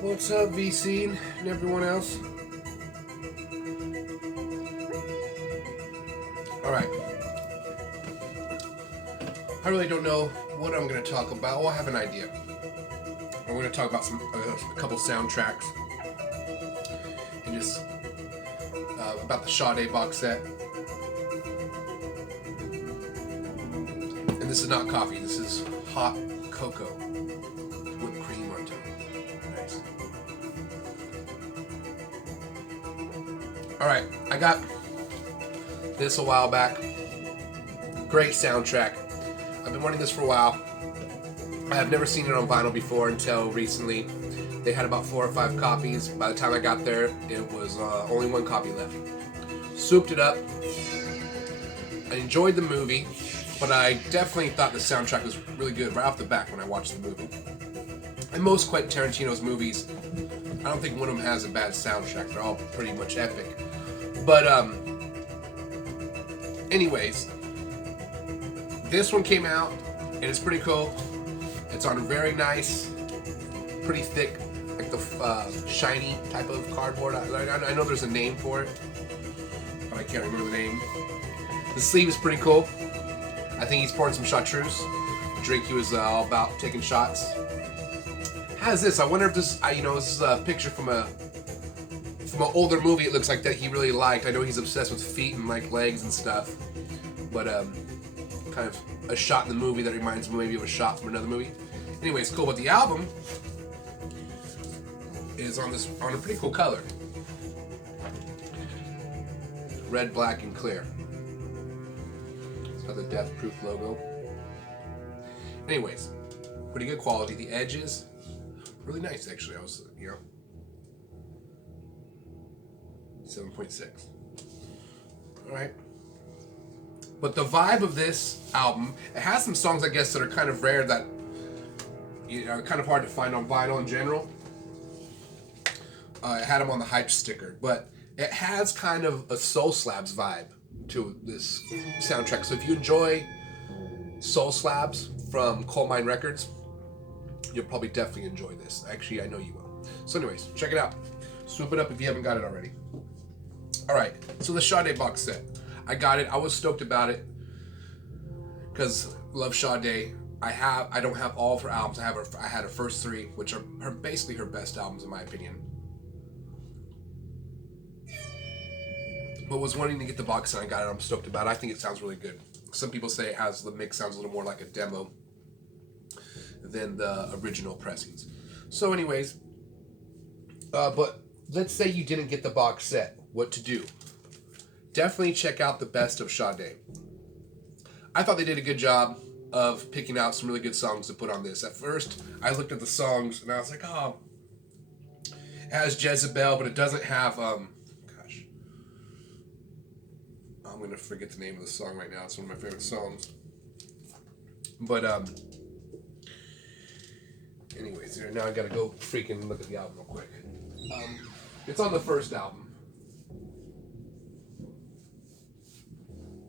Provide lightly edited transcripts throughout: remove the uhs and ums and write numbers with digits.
What's up, VC and everyone else? Alright, I really don't know what I'm going to talk about. Well, I have an idea. I'm going to talk about a couple soundtracks and just about the Sade box set. And this is not coffee, this is hot cocoa. Whipped cream on top. Nice. Alright, I got this a while back. Great soundtrack. I've been wanting this for a while. I have never seen it on vinyl before until recently. They had about 4 or 5 copies. By the time I got there, it was only 1 copy left. Souped it up. I enjoyed the movie, but I definitely thought the soundtrack was really good right off the bat when I watched the movie. And most Quentin Tarantino's movies, I don't think one of them has a bad soundtrack. They're all pretty much epic. But anyways, this one came out and it's pretty cool. It's on a very nice, pretty thick, like the shiny type of cardboard. I know there's a name for it, but I can't remember the name. The sleeve is pretty cool. I think he's pouring some chartreuse, a drink he was all about taking shots. How's this? I wonder if this, this is a picture from an older movie. It looks like that he really liked. I know he's obsessed with feet and like legs and stuff, but kind of a shot in the movie that reminds me maybe of a shot from another movie. Anyways, cool. But the album is on a pretty cool color, red, black, and clear. It's got the Death Proof logo. Anyways, pretty good quality. The edges, really nice actually. I was 7.6. All right. But the vibe of this album, it has some songs, I guess, that are kind of rare that, kind of hard to find on vinyl in general. It had them on the hype sticker, but it has kind of a Soul Slabs vibe to this soundtrack. So if you enjoy Soul Slabs from Coal Mine Records, you'll probably definitely enjoy this. Actually, I know you will. So anyways, check it out. Swoop it up if you haven't got it already. All right, so the Sade box set. I got it. I was stoked about it because love Sade. I don't have all of her albums. I had her first 3, which are basically her best albums in my opinion. But was wanting to get the box set. I got it. I'm stoked about it. I think it sounds really good. Some people say the mix sounds a little more like a demo than the original pressings. So, anyways, but let's say you didn't get the box set. What to do? Definitely check out the best of Sade. I thought they did a good job of picking out some really good songs to put on this. At first, I looked at the songs and I was like, oh, it has Jezebel, but it doesn't have, I'm going to forget the name of the song right now. It's one of my favorite songs. But, anyways, now I got to go freaking look at the album real quick. It's on the first album.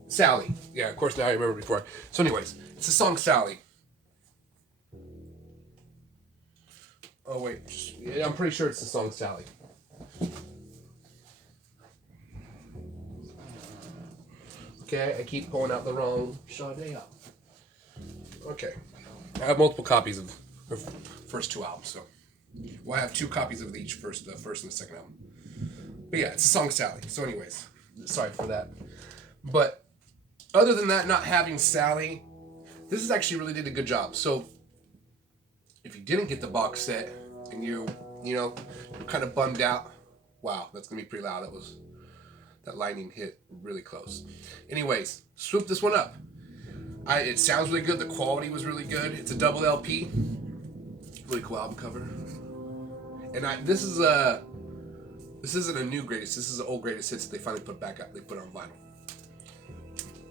Sally. Yeah, of course, now I remember before. So anyways, it's the song Sally. Oh, wait. Yeah, I'm pretty sure it's the song Sally. Okay, I keep pulling out the wrong Sade album. Okay. I have multiple copies of her first 2 albums, so. Well, I have 2 copies of each, the first and the second album. But yeah, it's the song Sally. So anyways, sorry for that. But other than that, not having Sally, this is actually really did a good job. So if you didn't get the box set and you're kind of bummed out, wow, that's gonna be pretty loud. That lightning hit really close. Anyways, swoop this one up. It sounds really good. The quality was really good. It's a double LP. Really cool album cover. And this isn't a new greatest. This is an old greatest hits that they finally put back up. They put it on vinyl.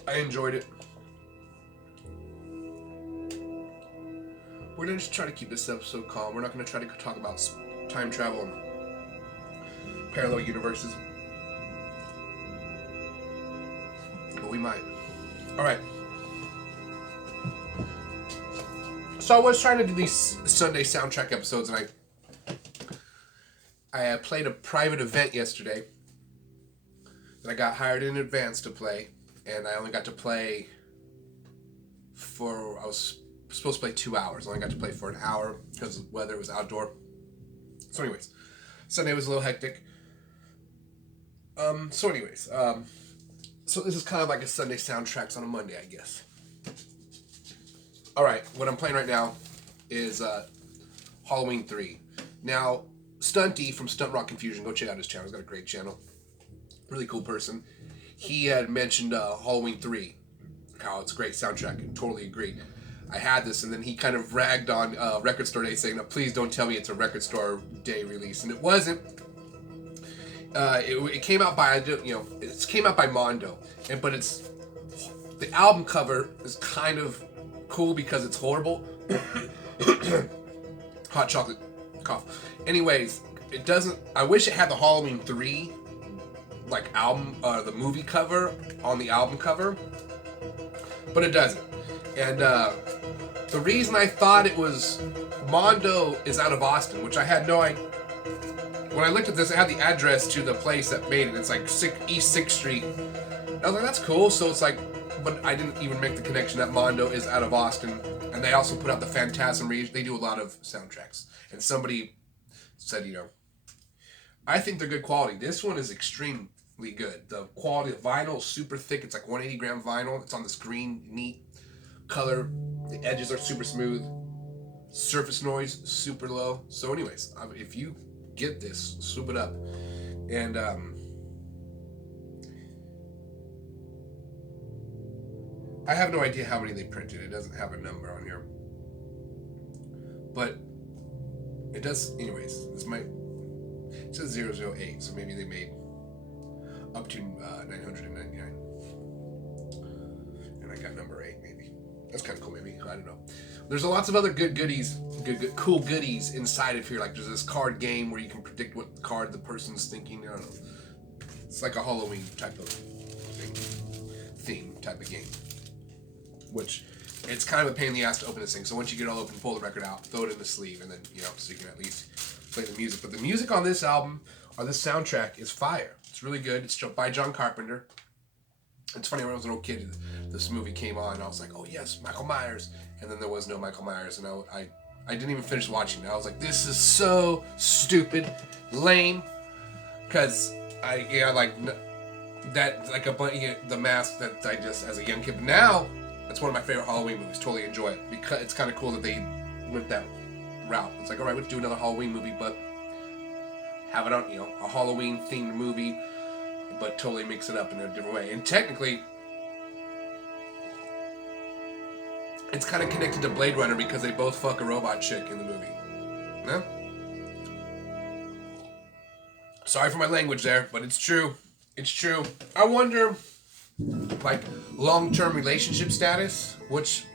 I enjoyed it. We're gonna just try to keep this episode calm. We're not gonna try to talk about time travel and parallel universes, but we might. All right. So I was trying to do these Sunday soundtrack episodes, and I played a private event yesterday that I got hired in advance to play, and I only got to play I was supposed to play 2 hours. I only got to play for an hour because the weather was outdoor. So anyways, Sunday was a little hectic. So this is kind of like a Sunday soundtracks on a Monday, I guess. Alright, what I'm playing right now is Halloween 3. Now, Stunty from Stunt Rock Confusion, go check out his channel. He's got a great channel. Really cool person. He had mentioned Halloween 3, how it's a great soundtrack. I totally agree. I had this, and then he kind of ragged on Record Store Day, saying, "No, please don't tell me it's a Record Store Day release," and it wasn't. It came out by it came out by Mondo, but the album cover is kind of cool because it's horrible. Hot chocolate cough. Anyways, it doesn't. I wish it had the Halloween 3 album, the movie cover on the album cover, but it doesn't. And the reason I thought it was Mondo is out of Austin, which I had no idea. When I looked at this, it had the address to the place that made it. It's like East 6th Street. I was like, that's cool. So it's like, but I didn't even make the connection that Mondo is out of Austin. And they also put out the Phantasm Region. They do a lot of soundtracks. And somebody said, I think they're good quality. This one is extremely good. The quality of vinyl is super thick. It's like 180 gram vinyl. It's on this green, neat color. The edges are super smooth. Surface noise, super low. So anyways, if you get this, swoop it up. And I have no idea how many they printed. It doesn't have a number on here, but it does. Anyways, it says 008, so maybe they made up to 999, and I got number 8. Maybe that's kind of cool. Maybe, I don't know. There's lots of other good goodies, cool goodies inside of here. Like there's this card game where you can predict what card the person's thinking. I don't know. It's like a Halloween type of theme type of game. Which it's kind of a pain in the ass to open this thing. So once you get it all open, pull the record out, throw it in the sleeve, and then so you can at least play the music. But the music on this album or this soundtrack is fire. It's really good. It's by John Carpenter. It's funny, when I was a little kid, this movie came on, and I was like, oh yes, Michael Myers. And then there was no Michael Myers, and I didn't even finish watching it. I was like, this is so stupid, lame, because the mask that I just, as a young kid. But now, that's one of my favorite Halloween movies. Totally enjoy it, because it's kind of cool that they went that route. It's like, all right, let's do another Halloween movie, but have it on, a Halloween themed movie, but totally mix it up in a different way. And technically, it's kind of connected to Blade Runner because they both fuck a robot chick in the movie. No? Sorry for my language there, but it's true. It's true. I wonder, long-term relationship status, which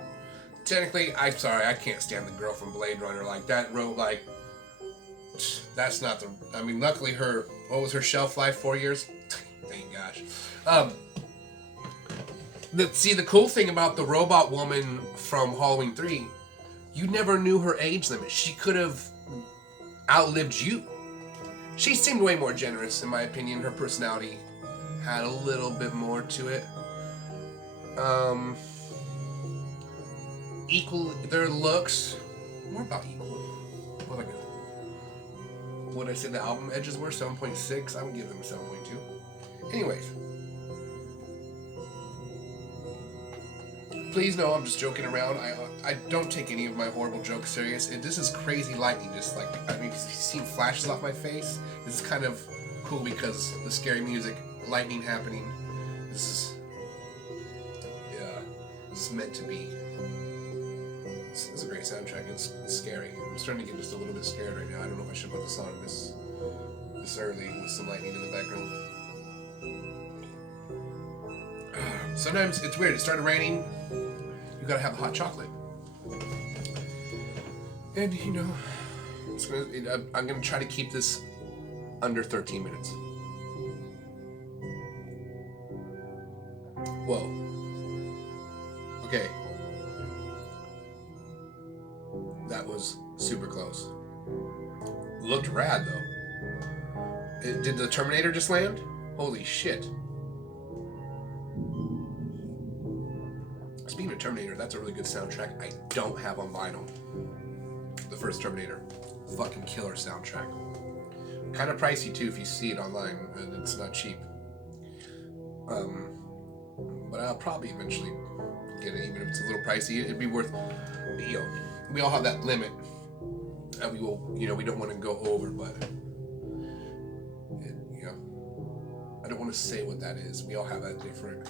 technically, I'm sorry, I can't stand the girl from Blade Runner. That wrote, that's not the, luckily what was her shelf life, 4 years? Thank gosh. The cool thing about the robot woman from Halloween 3, you never knew her age limit. She could have outlived you. She seemed way more generous, in my opinion. Her personality had a little bit more to it. Their looks, more about equal. What did I say the album edges were? 7.6? I would give them a 7.2. Anyways. Please know I'm just joking around. I don't take any of my horrible jokes serious. This is crazy lightning. Just you've seen flashes off my face. This is kind of cool because the scary music, lightning happening. This is meant to be. It's a great soundtrack. It's scary. I'm starting to get just a little bit scared right now. I don't know if I should put this on this early with some lightning in the background. Sometimes it's weird. It started raining. You gotta have the hot chocolate. And I'm gonna try to keep this under 13 minutes. Whoa. Okay. That was super close. Looked rad though. Did the Terminator just land? Holy shit. Speaking of Terminator, that's a really good soundtrack I don't have on vinyl. The first Terminator. Fucking killer soundtrack. Kind of pricey too if you see it online, and it's not cheap. But I'll probably eventually get it, even if it's a little pricey. It'd be worth, we all have that limit. And we will, we don't want to go over, but I don't want to say what that is. We all have that different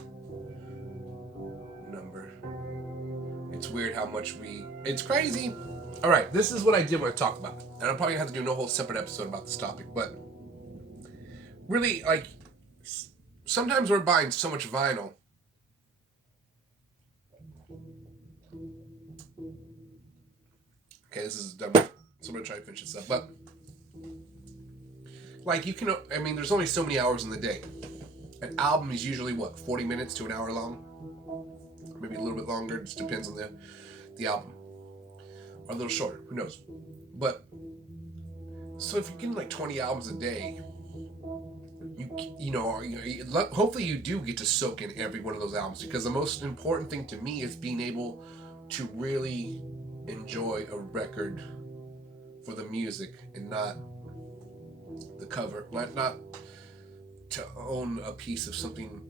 number. It's weird how much it's crazy. All right, this is what I did want to talk about. And I'll probably have to do a whole separate episode about this topic, but really, like, sometimes we're buying so much vinyl. Okay, this is done. So I'm going to try to finish this up. But, like, there's only so many hours in the day. An album is usually, 40 minutes to an hour long? Maybe a little bit longer. It just depends on the album. Or a little shorter. Who knows? But, so if you're getting, 20 albums a day, hopefully you do get to soak in every one of those albums, because the most important thing to me is being able to really enjoy a record for the music and not the cover, not to own a piece of something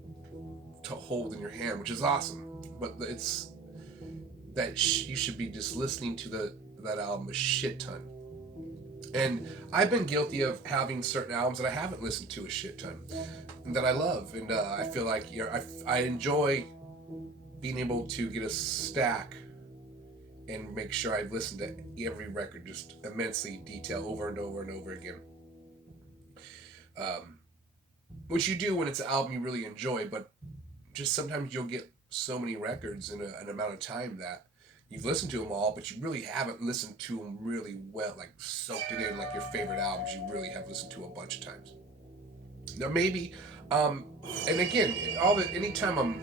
to hold in your hand, which is awesome, but it's that you should be just listening to that album a shit ton. And I've been guilty of having certain albums that I haven't listened to a shit ton, and that I love, and I feel like I enjoy being able to get a stack and make sure I've listened to every record just immensely detailed over and over and over again. Which you do when it's an album you really enjoy, but just sometimes you'll get so many records in an amount of time that you've listened to them all, but you really haven't listened to them really well, like soaked it in, like your favorite albums you really have listened to a bunch of times. Now maybe, and again, anytime I'm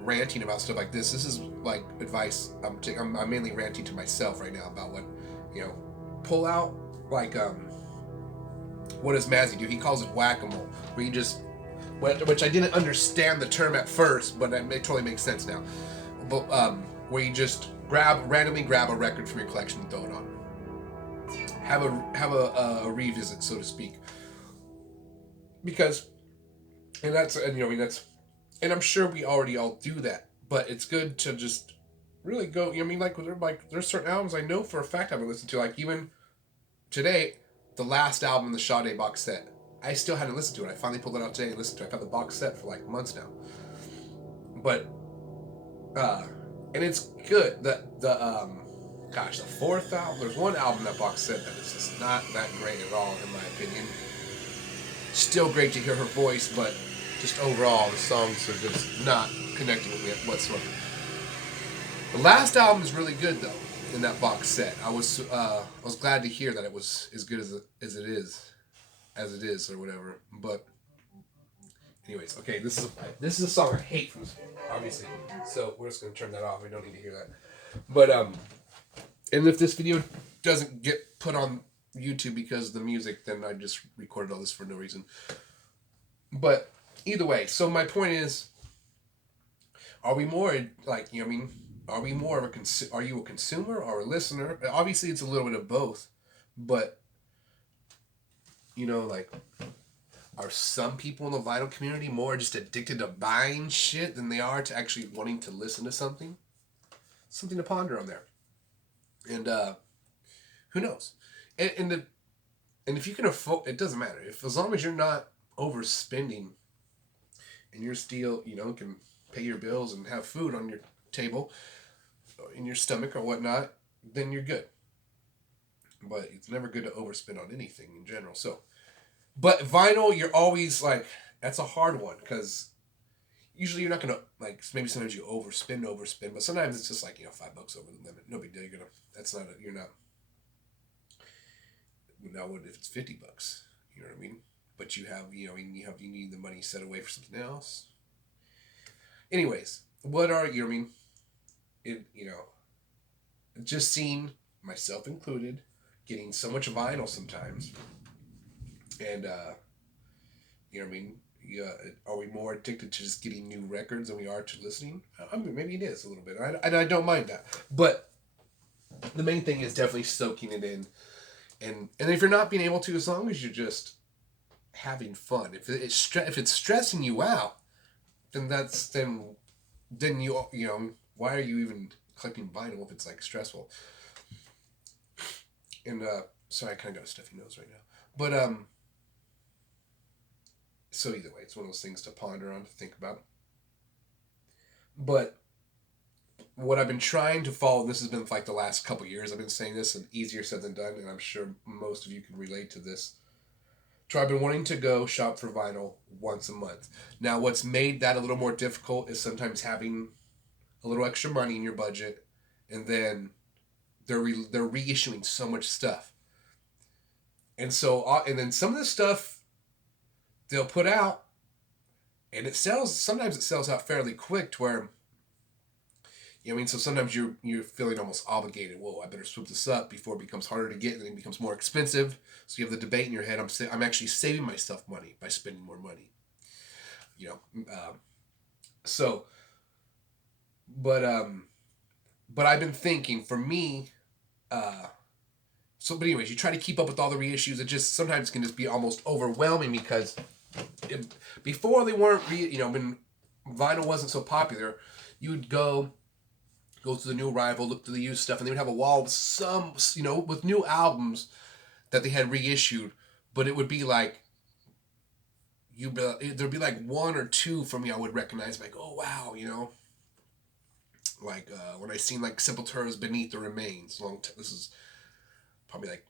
ranting about stuff like this is like advice I'm mainly ranting to myself right now about what, pull out, like, what does Mazzy do? He calls it whack-a-mole, where you just, which I didn't understand the term at first, but it totally makes sense now. But where you just randomly grab a record from your collection and throw it on. Have a revisit, so to speak. Because, and and I'm sure we already all do that, but it's good to just really go. There's certain albums I know for a fact I haven't listened to. Like even today, the last album in the Sade box set, I still hadn't listened to it. I finally pulled it out today and listened to it. I've had the box set for like months now. But, and it's good. The fourth album, there's one album in that box set that is just not that great at all, in my opinion. Still great to hear her voice, but just overall, the songs are just not connecting with me whatsoever. The last album is really good, though, in that box set. I was glad to hear that it was as good as it is, or whatever. But, anyways, okay, this is a song I hate from this film, obviously. So we're just gonna turn that off. We don't need to hear that. But and if this video doesn't get put on YouTube because of the music, then I just recorded all this for no reason. But either way, so my point is, are we more are we more of are you a consumer or a listener? Obviously, it's a little bit of both, but are some people in the vinyl community more just addicted to buying shit than they are to actually wanting to listen to something? Something to ponder on there. And who knows? And if you can afford, it doesn't matter. As long as you're not overspending, and you're still, can pay your bills and have food on your table, in your stomach or whatnot, then you're good. But it's never good to overspend on anything in general. So, but vinyl, you're always like, that's a hard one, because usually you're not gonna, like, maybe sometimes you overspend, but sometimes it's just like, $5 over the limit. No big deal. You're not. Now what if it's $50? You know what I mean? But you have, you need the money set away for something else. Anyways, what are just seeing myself included, getting so much vinyl sometimes, and You know what I mean? Yeah, are we more addicted to just getting new records than we are to listening? I mean, maybe it is a little bit. I don't mind that. But the main thing is definitely soaking it in. And if you're not being able to, as long as you're just having fun. If it's stressing you out, then then you know, why are you even collecting vinyl if it's like stressful? And sorry, I kind of got a stuffy nose right now. But so either way, it's one of those things to ponder on, to think about. But what I've been trying to follow, and this has been like the last couple years, I've been saying this, and easier said than done, and I'm sure most of you can relate to this. So I've been wanting to go shop for vinyl once a month. Now, what's made that a little more difficult is sometimes having a little extra money in your budget, and then they're reissuing so much stuff, and then some of the stuff they'll put out, and it sells. Sometimes it sells out fairly quick to where, you know what I mean? So sometimes you're feeling almost obligated. Whoa, I better swoop this up before it becomes harder to get and it becomes more expensive. So you have the debate in your head. I'm actually saving myself money by spending more money. You know, so but but I've been thinking for me. But anyways, you try to keep up with all the reissues. It just sometimes can just be almost overwhelming because before they weren't when vinyl wasn't so popular, you would go to the new arrival, look to the used stuff, and they would have a wall with some, with new albums that they had reissued. But it would be like, there'd be like one or two from me I would recognize, like, oh wow, like when I seen like Sepultura's Beneath the Remains. This is probably like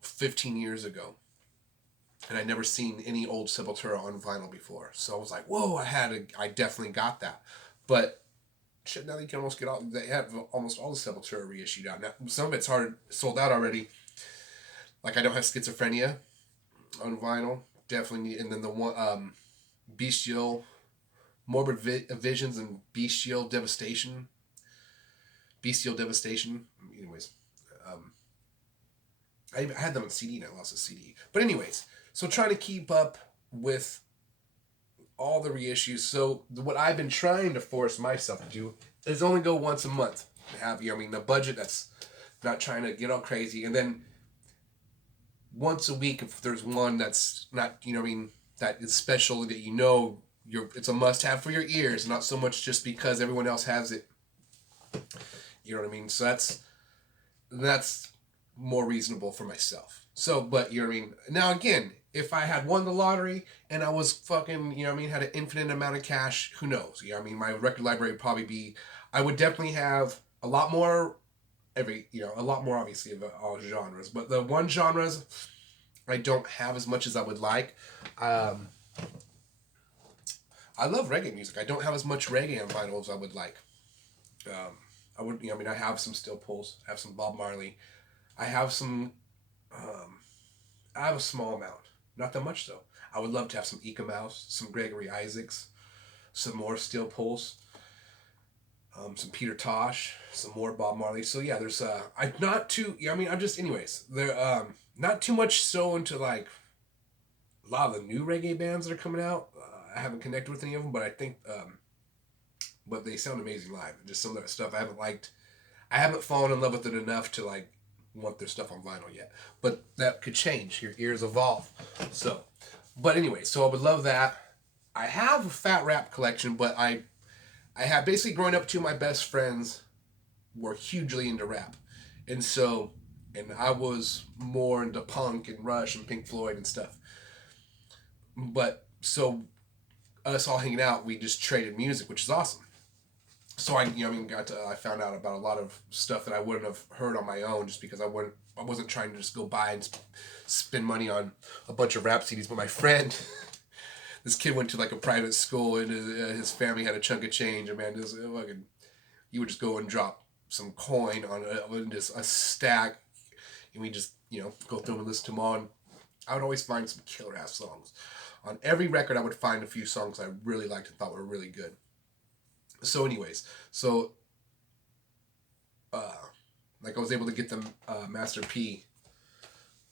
15 years ago, and I'd never seen any old Sepultura on vinyl before. So I was like, whoa, I definitely got that. But shit, now they can almost they have almost all the Sepultura reissued out. Now, some of it's sold out already. Like, I don't have Schizophrenia on vinyl. Definitely need, and then the one, Bestial, Visions and Bestial Devastation. Bestial Devastation. Anyways, I had them on CD and I lost the CD. But anyways, so trying to keep up with all the reissues. So what I've been trying to force myself to do is only go once a month. Have the budget that's not trying to get all crazy, and then once a week if there's one that's not that is special that it's a must have for your ears, not so much just because everyone else has it. You know what I mean? So that's more reasonable for myself. So, but you know what I mean? Now again, if I had won the lottery and I was fucking, had an infinite amount of cash, who knows? My record library would probably be, I would definitely have a lot more a lot more obviously of all genres, but the one genres I don't have as much as I would like. I love reggae music. I don't have as much reggae on vinyl as I would like. I would, I have some Still Pulse, I have some Bob Marley, I have some, I have a small amount, not that much though. I would love to have some Eek-A-Mouse, some Gregory Isaacs, some more Still Pulse, some Peter Tosh, some more Bob Marley. So yeah, there's I'm not too. I'm just anyways. There not too much so into like a lot of the new reggae bands that are coming out. I haven't connected with any of them, but I think but they sound amazing live. Just some of that stuff I haven't liked. I haven't fallen in love with it enough to like want their stuff on vinyl yet. But that could change. Your ears evolve. So, but anyway, so I would love that. I have a Fat Rap collection, but I have basically growing up, two of my best friends were hugely into rap. And so, and I was more into punk and Rush and Pink Floyd and stuff. But so us all hanging out, we just traded music, which is awesome. So I found out about a lot of stuff that I wouldn't have heard on my own just because I wasn't trying to just go buy and spend money on a bunch of rap CDs. But my friend, this kid went to like a private school and his family had a chunk of change. And man, you would just go and drop some coin on just a stack, and we just go through and listen to them all. And I would always find some killer ass songs. On every record, I would find a few songs I really liked and thought were really good. So, anyways, like I was able to get the Master P,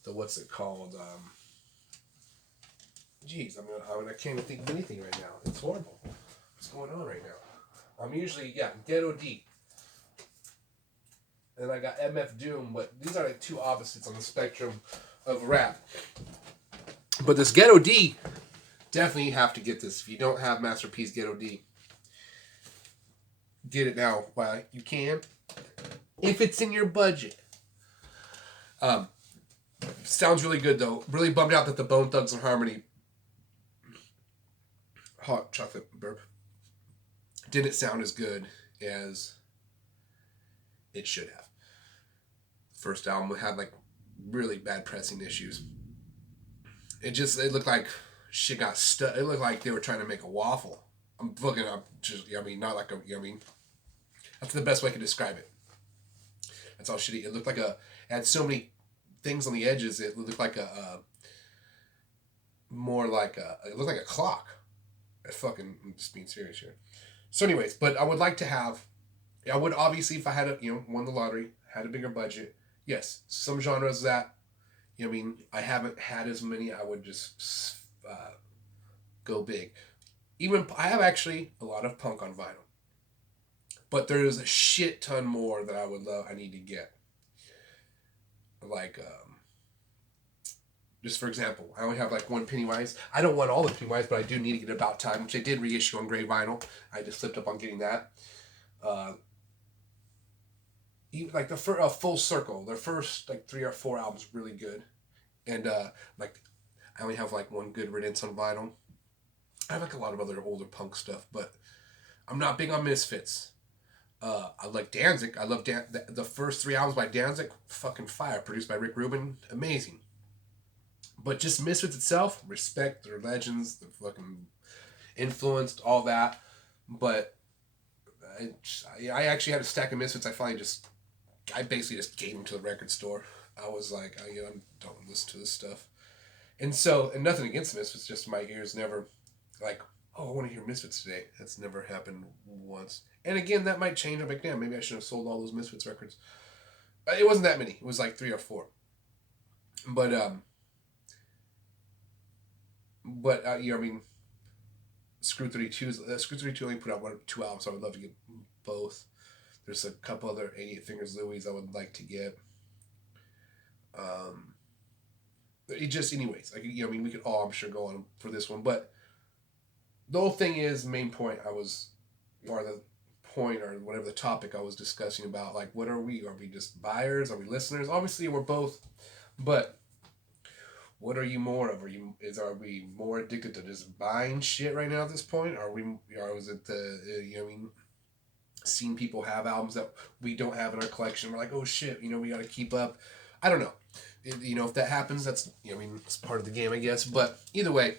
the what's it called? Jeez, I can't even think of anything right now. It's horrible. What's going on right now? I'm usually, Ghetto D. And I got MF Doom, but these are like two opposites on the spectrum of rap. But this Ghetto D, definitely have to get this. If you don't have Masterpiece Ghetto D, get it now while you can. If it's in your budget. Sounds really good though. Really bummed out that the Bone Thugs and Harmony hot chocolate burp didn't sound as good as it should have. First album had like really bad pressing issues. It looked like shit got stuck. It looked like they were trying to make a waffle. I'm looking up just, not like a, that's the best way I can describe it. That's all shitty. It looked like it had so many things on the edges. It looked like it looked like a clock. I'm just being serious here. So anyways, but I would like to have, I would obviously, if I had won the lottery, had a bigger budget, yes, some genres that, I haven't had as many, I would just go big. Even, I have actually a lot of punk on vinyl. But there's a shit ton more that I need to get. Like, just for example, I only have like one Pennywise. I don't want all the Pennywise, but I do need to get About Time, which I did reissue on gray vinyl. I just slipped up on getting that. Even like Full Circle, their first like 3 or 4 albums really good, and like I only have like one good Riddance on vinyl. I have like a lot of other older punk stuff, but I'm not big on Misfits. I like Danzig. I love the first 3 albums by Danzig, fucking fire. Produced by Rick Rubin, amazing. But just Misfits itself, respect, they're legends, they're fucking influenced, all that. But I actually had a stack of Misfits. I basically just gave them to the record store. I was like, I don't listen to this stuff. And nothing against Misfits, just my ears never, like, oh, I want to hear Misfits today. That's never happened once. And again, that might change. I'm like, damn, maybe I should have sold all those Misfits records. It wasn't that many. It was like 3 or 4. But Screw 32 only put out 1 or 2 albums, so I would love to get both. There's a couple other 88 Fingers Louis I would like to get. Anyways, we could all, I'm sure, go on for this one, but the whole thing is, main point or whatever the topic I was discussing about, like, what are we? Are we just buyers? Are we listeners? Obviously, we're both, but what are you more of? Are we more addicted to just buying shit right now at this point? Is it seeing people have albums that we don't have in our collection? We're like, oh shit, we got to keep up. I don't know. If that happens, that's, it's part of the game, I guess. But either way,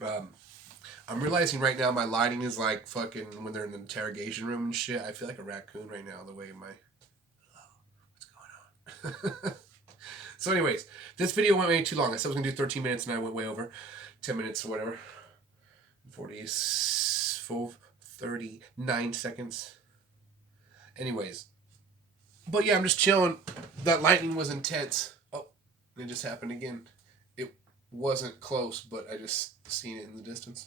I'm realizing right now my lighting is like fucking when they're in the interrogation room and shit. I feel like a raccoon right now, the way what's going on? So anyways, this video went way too long. I said I was going to do 13 minutes and I went way over. 10 minutes or whatever. 39 seconds. Anyways. But yeah, I'm just chilling. That lightning was intense. Oh, it just happened again. It wasn't close, but I just seen it in the distance.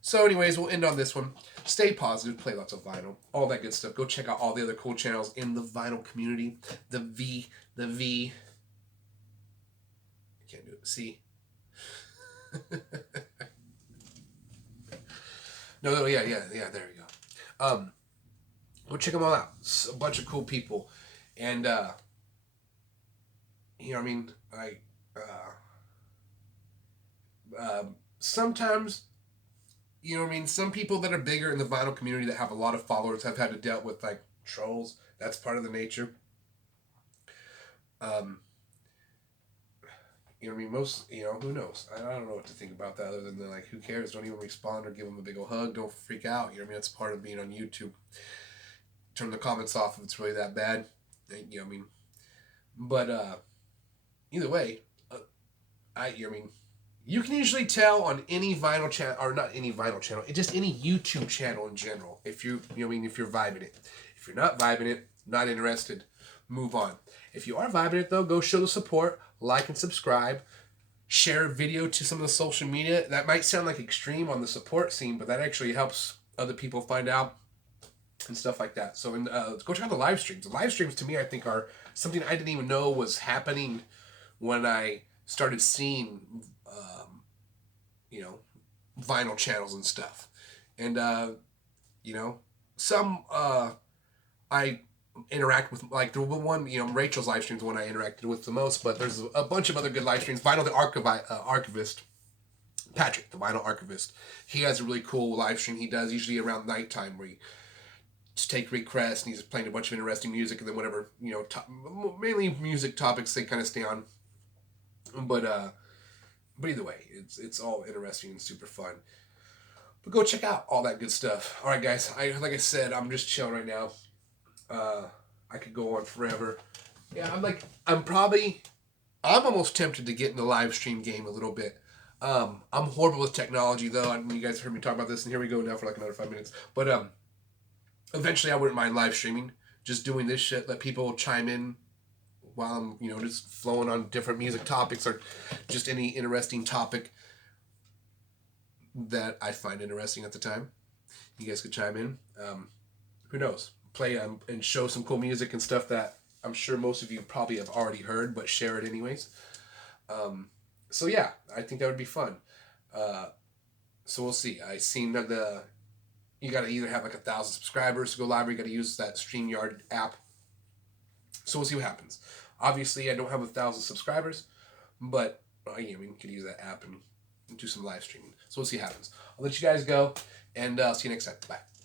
So anyways, we'll end on this one. Stay positive, play lots of vinyl, all that good stuff. Go check out all the other cool channels in the vinyl community. The V. I can't do it. C. No, yeah, there we go. Go check them all out. It's a bunch of cool people. And, sometimes, some people that are bigger in the vinyl community that have a lot of followers have had to deal with, like, trolls. That's part of the nature. Most, who knows? I don't know what to think about that other than, like, who cares? Don't even respond or give them a big old hug. Don't freak out. That's part of being on YouTube. Turn the comments off if it's really that bad. But either way, you can usually tell on any vinyl channel, or not any vinyl channel, just any YouTube channel in general, if you're vibing it. If you're not vibing it, not interested, move on. If you are vibing it though, go show the support, like and subscribe. share a video to some of the social media. That might sound like extreme on the support scene, but that actually helps other people find out and stuff like that. So go check out the live streams. The live streams to me, I think, are something I didn't even know was happening when I started seeing, you know, vinyl channels and stuff. And, you know, some I interact with, like the one, you know, Rachel's live streams, the one I interacted with the most, but there's a bunch of other good live streams. Vinyl the Archivist, Patrick, the Vinyl Archivist, he has a really cool live stream he does usually around nighttime where he just take requests and he's playing a bunch of interesting music, and then whatever, you know, mainly music topics they kind of stay on. But either way, it's all interesting and super fun. But go check out all that good stuff. All right, guys. Like I said, I'm just chilling right now. I could go on forever. Yeah, I'm almost tempted to get in the live stream game a little bit. I'm horrible with technology though. I mean, you guys heard me talk about this, and here we go now for like another 5 minutes. But eventually, I wouldn't mind live streaming. Just doing this shit, let people chime in while I'm, you know, just flowing on different music topics or just any interesting topic that I find interesting at the time. You guys could chime in. Who knows? Play and show some cool music and stuff that I'm sure most of you probably have already heard, but share it anyways. So yeah, I think that would be fun. So we'll see. I seen that you got to either have like 1,000 subscribers to go live, or you got to use that StreamYard app. So we'll see what happens. Obviously, I don't have 1,000 subscribers, but I mean, you could use that app and do some live streaming. So we'll see what happens. I'll let you guys go, and I'll see you next time. Bye.